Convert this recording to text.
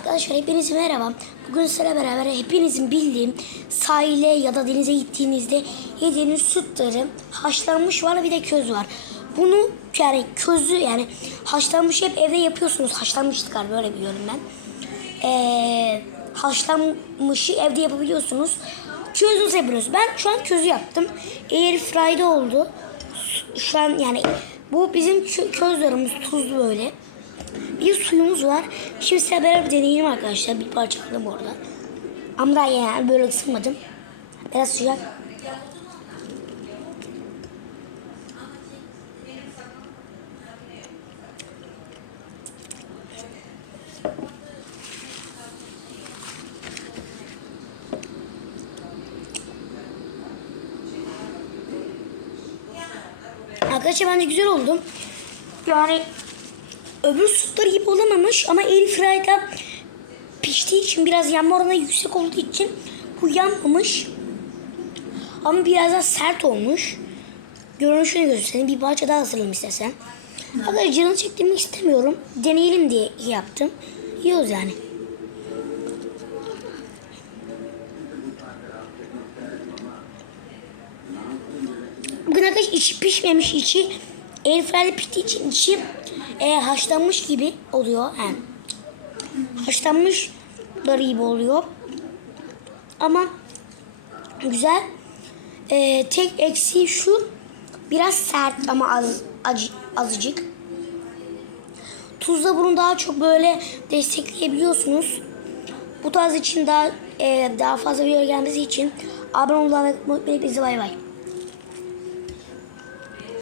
Arkadaşlar hepinize merhaba. Bugün sizlerle beraber hepinizin bildiğim sahile ya da denize gittiğinizde yediğiniz sütleri haşlanmış var bir de köz var. Bunu yani közü yani haşlanmış hep evde yapıyorsunuz. Haşlanmıştı galiba öyle biliyorum ben. Ee, haşlanmışı evde yapabiliyorsunuz. Közü nasıl yapıyorsunuz? Ben şu an közü yaptım. Air fry'de oldu. Şu an yani bu bizim kö- közlerimiz tuzlu böyle. Bir suyumuz var. Şimdi size beraber deneyelim arkadaşlar. Bir parça aldım orada. Ama daha yani böyle ısınmadım. Biraz sıcak. Arkadaşlar bence güzel oldu. Yani öbür sütler gibi olamamış ama airfryer'da piştiği için biraz yanma oranı yüksek olduğu için bu yanmamış. Ama biraz daha sert olmuş. Görünüşünü göstereyim. Bir parça daha ısıralım istersen. Arkadaşlar canını çektirmek istemiyorum. Deneyelim diye yaptım. Yiyoruz yani. Bugün arkadaşlar içi pişmemiş içi airfryer'de piştiği için içi e, haşlanmış gibi oluyor. He. Haşlanmış darı gibi oluyor. Ama güzel. E, tek eksiği şu biraz sert ama az acı, azıcık. Tuzla bunu daha çok böyle destekleyebiliyorsunuz. Bu tarz için daha e, daha fazla video gelmesi için abone olmayı unutmayın. Bizi bay bay.